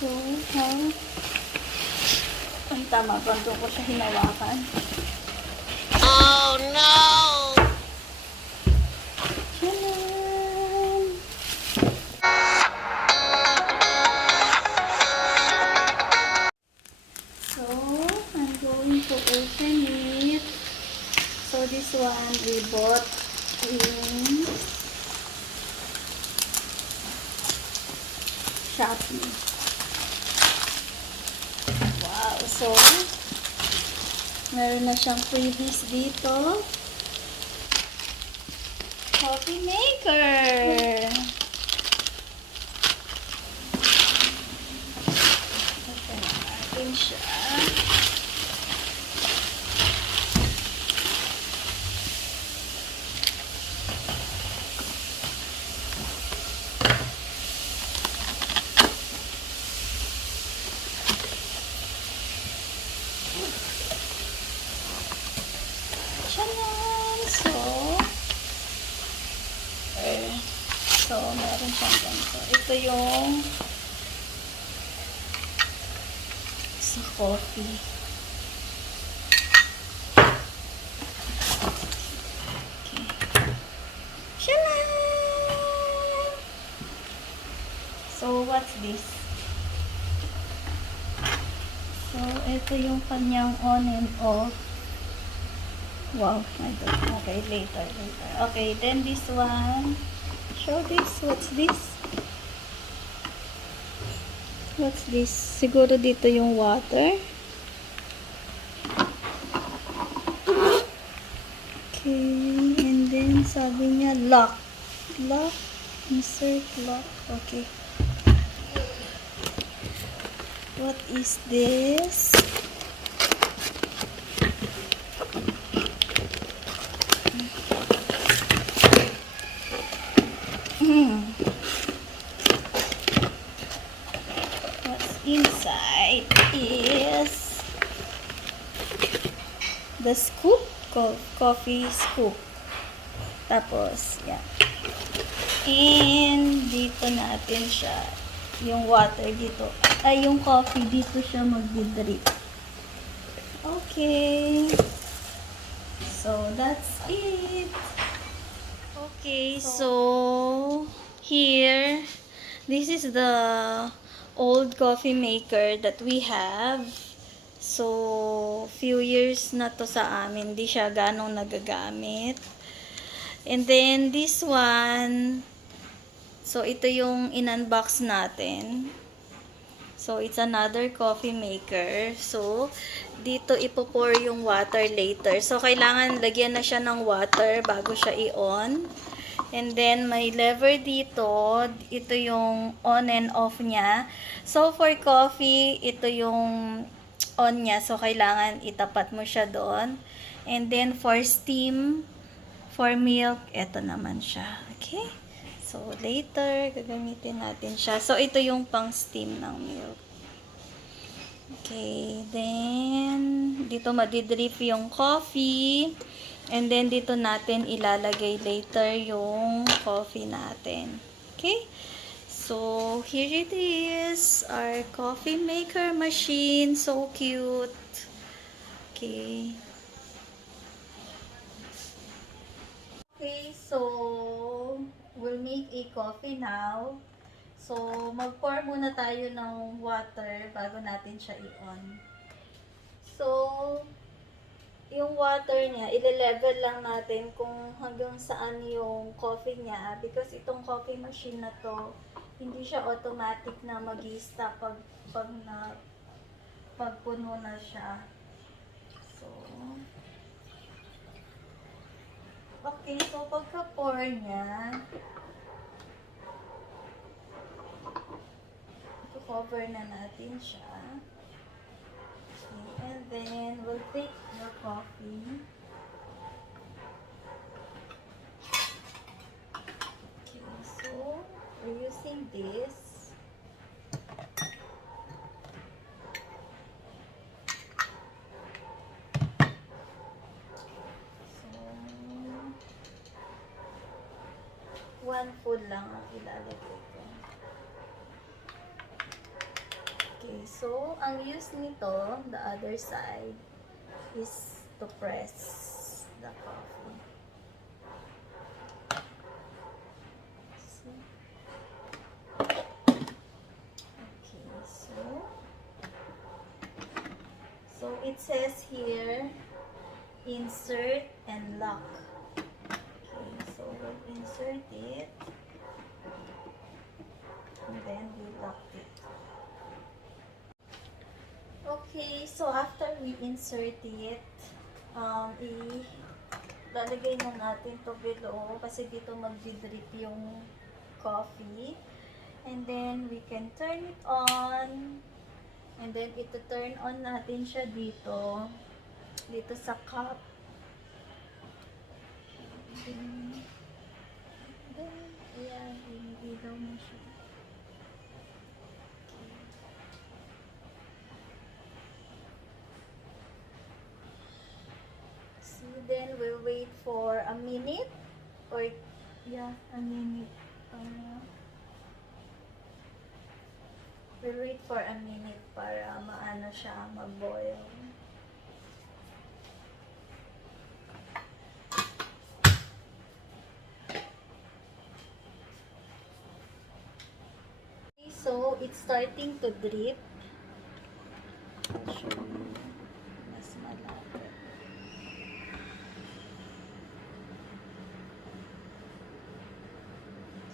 So, ang tama ba? Doon ko siya hinawakan. Oh no! Tcharam! So, I'm going to open it. So, this one we bought in Shopee. Wow! So, meron na siyang freebies dito. Coffee maker! Open natin siya. Tcharam! So, meron siyang ganito. Ito yung sa coffee. Okay. Tcharam! So, what's this? So, ito yung kanyang on and off. Wow, I don't know. Okay, later. Okay, then this one. Show this. What's this? What's this? Siguro dito yung water. Okay, and then sabi niya lock. Lock. Insert lock. Okay. What is this? What's inside is the scoop, coffee scoop. Tapos, yeah. And dito natin siya, yung water dito, ay yung coffee dito siya magdi-drip. Okay. So, that's it. Okay, so here, this is the old coffee maker that we have. So, few years na to sa amin, di siya ganong nagagamit. And then, this one, so ito yung in-unbox natin. So, it's another coffee maker. So, dito ipo-pour yung water later. So, kailangan lagyan na siya ng water bago siya i-on. And then, may lever dito. Ito yung on and off niya. So, for coffee, ito yung on niya. So, kailangan itapat mo siya doon. And then, for steam, for milk, ito naman siya. Okay? So, later, gagamitin natin siya. So, ito yung pang steam ng milk. Okay. Then, dito madidrip yung coffee. And then, dito natin ilalagay later yung coffee natin. Okay? So, here it is. Our coffee maker machine. So cute. Okay. Okay, so, we'll make a coffee now. So, mag-pour muna tayo ng water bago natin siya i-on. So, yung water niya, ile-level lang natin kung hanggang saan yung coffee niya. Because itong coffee machine na to, hindi siya automatic na mag-i-stop pag puno na siya. So, okay, so pagka-pour niya, cover na natin siya. Okay, and then we'll take your coffee. Okay, so we're using this. So, 1 full lang ang ilalagay ko. So, ang use nito, the other side, is to press the coffee. See? Okay, so it says here, insert and lock. Okay, so we'll insert it, and then we lock it. Okay, so after we insert it, lalagay na natin to below kasi dito magdi-drip yung coffee. And then we can turn it on. And then ito turn on natin siya dito sa cup. Then ayan, iniilaw mo siya. Then we'll wait for a minute or a minute. We'll wait for a minute para maano siya, mag-boil. So it's starting to drip. I'll show you. Mas malapit.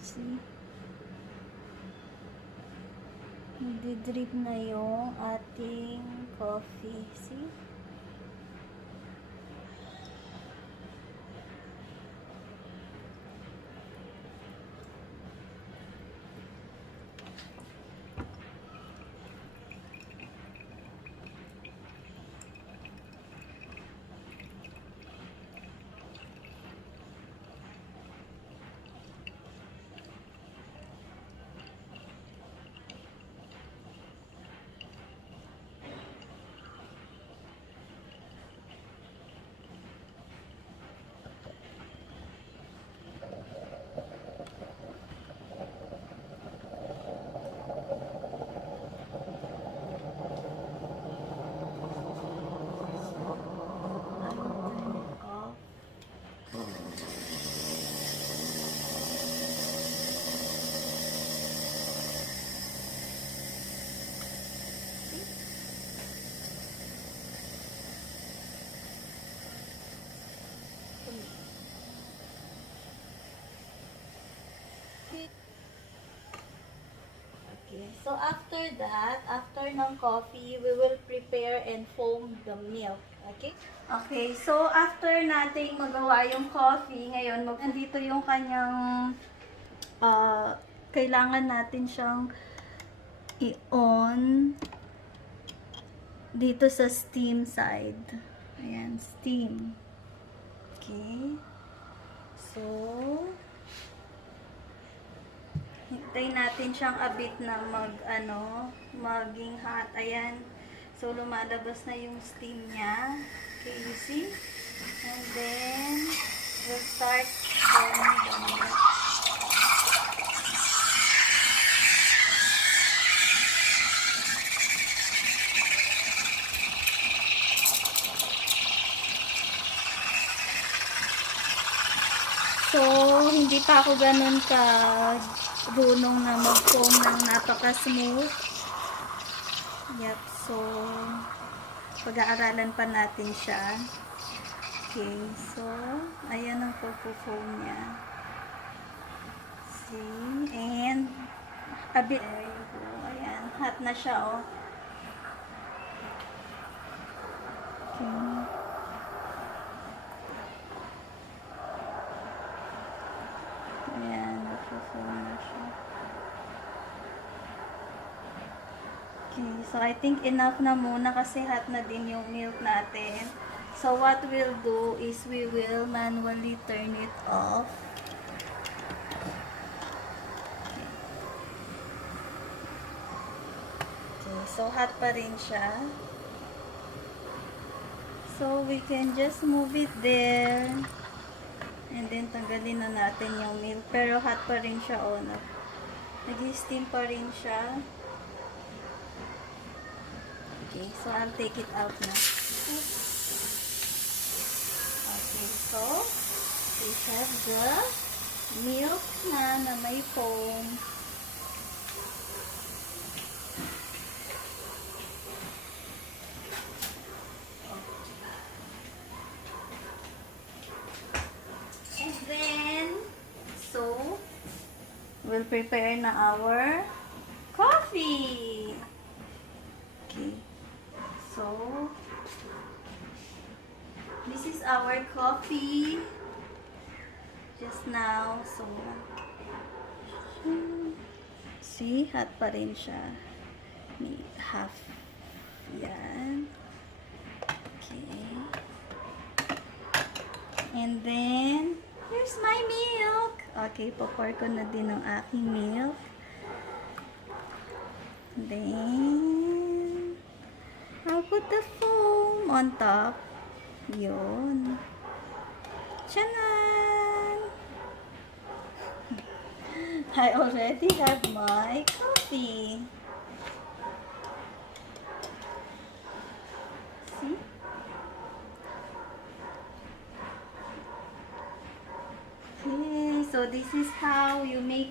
See? Nagdi-drip na yung ating coffee. See? Okay, so after that, after ng coffee, we will prepare and foam the milk. Okay? Okay, so after nating magawa yung coffee, ngayon, nandito yung kanyang, kailangan natin siyang i-on dito sa steam side. Ayan, steam. Okay. So, hintayin natin siyang a bit na maging hot. Ayan. So, lumalabas na yung steam niya. Okay, you see? And then, we'll start pouring the milk. So, hindi pa ako ganun runong na mag-foam ng napaka-smooth. Yep, so pag-aaralan pa natin siya. Okay, so ayan ang pagpo-foam niya. See, and a bit, there you go. Ayan, hot na siya, oh. Okay. Ayan, nagpo-foam na siya. Okay, so I think enough na muna kasi hot na din yung milk natin. So what we'll do is we will manually turn it off. Okay, so hot pa rin siya. So we can just move it there. And then tanggalin na natin yung milk. Pero hot pa rin siya, oh. Nag-steam pa rin siya. Okay, so I'll take it out now. Okay, so we have the milk na may foam. And then, so, we'll prepare na our coffee. Okay. So, this is our coffee just now. So, see, hot pa rin siya. May half. Yan. Okay. And then, here's my milk. Okay, pour ko na din ang aking milk. Then, I'll put the foam on top. Yun. Chanan! I already have my coffee. See? Okay, so this is how you make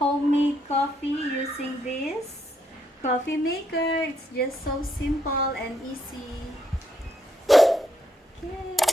homemade coffee using this coffee maker. It's just so simple and easy. Okay.